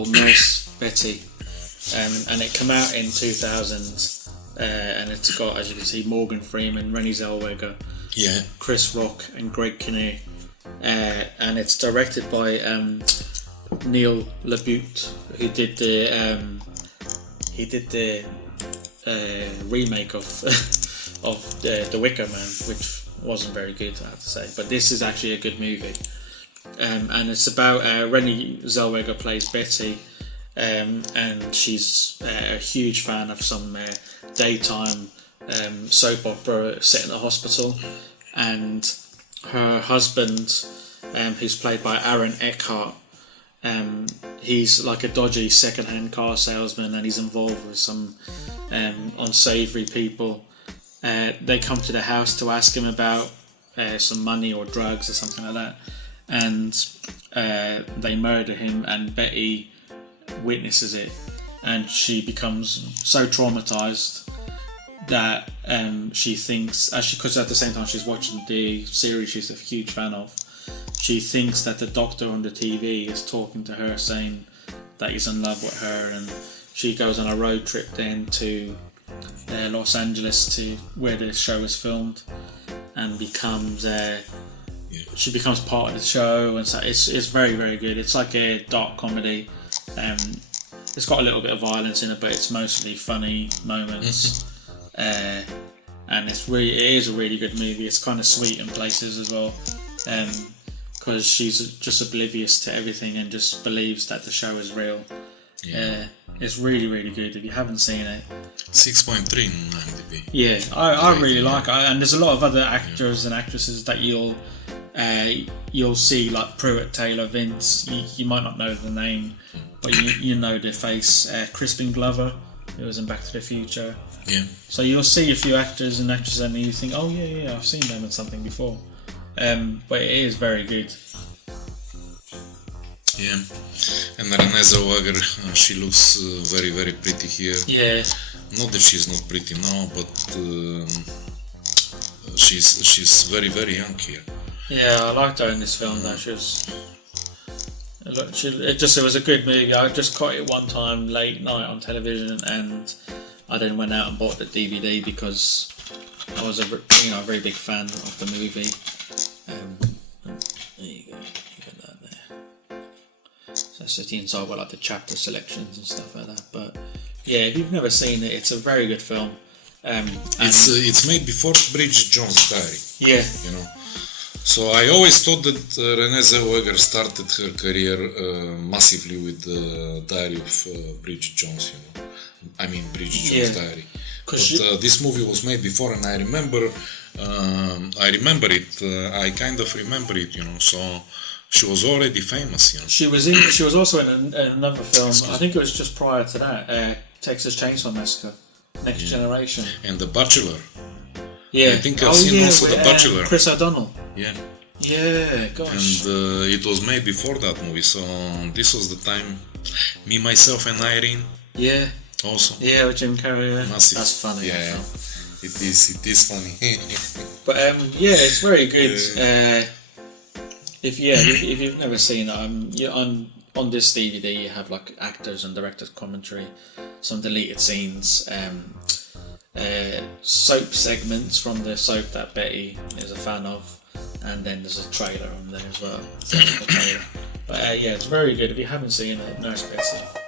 called Nurse Bettye, and it came out in 2000, and it's got, as you can see, Morgan Freeman, Renée Zellweger, Chris Rock, and Greg Kinnear, and it's directed by Neil LaBute, who did the remake of The Wicker Man, which wasn't very good, I have to say. But this is actually a good movie, and it's about Renée Zellweger plays Bettye, and she's a huge fan of some daytime soap opera set in a hospital, and her husband, who's played by Aaron Eckhart, he's like a dodgy second-hand car salesman, and he's involved with some unsavoury people. They come to the house to ask him about some money or drugs or something like that, and they murder him, and Bettye witnesses it, and she becomes so traumatised that she thinks, because at the same time she's watching the series she's a huge fan of, she thinks that the doctor on the TV is talking to her, saying that he's in love with her, and she goes on a road trip then to Los Angeles, to where the show is filmed, and she becomes part of the show, and so it's very, very good. It's like a dark comedy. It's got a little bit of violence in it, but it's mostly funny moments. And it is a really good movie. It's kind of sweet in places as well, because she's just oblivious to everything and just believes that the show is real. It's really, really good. If you haven't seen it, 6.3 in IMDb. Yeah, I really like it, and there's a lot of other actors and actresses that you'll see, like Pruitt Taylor, Vince. You might not know the name, but you know their face. Crispin Glover, who was in Back to the Future. Yeah. So you'll see a few actors and actresses, and you think, oh yeah, I've seen them in something before. But it is very good. Yeah, and Renée Zellweger, she looks very, very pretty here. Yeah. Not that she's not pretty now, but she's very, very young here. Yeah, I liked her in this film. Though it was a good movie. I just caught it one time late night on television, and I then went out and bought the DVD because I was a very big fan of the movie. There you go, you got that there. So that's just the inside, like the chapter selections and stuff like that. But yeah, if you've never seen it, it's a very good film. It's made before Bridget Jones' Diary. Yeah, you know. So I always thought that Renée Zellweger started her career massively with the Diary of Bridget Jones. I mean Bridget Jones' Diary. But this movie was made before, and I remember it. I kind of remember it, So she was already famous, She was also in another film. I think it was just prior to that, Texas Chainsaw Massacre, Next Generation, and The Bachelor. Yeah, I think I've seen also The Bachelor. Chris O'Donnell. Yeah. Yeah, gosh. And it was made before that movie, so this was the time. Me, myself, and Irene. Yeah. Also. Yeah, with Jim Carrey. Yeah. Massive. That's funny. Yeah, it is funny. But yeah, it's very good. If you've never seen it, on this DVD you have like actors and directors commentary, some deleted scenes, soap segments from the soap that Bettye is a fan of, and then there's a trailer on there as well. But yeah, it's very good. If you haven't seen it, Nurse Bettye.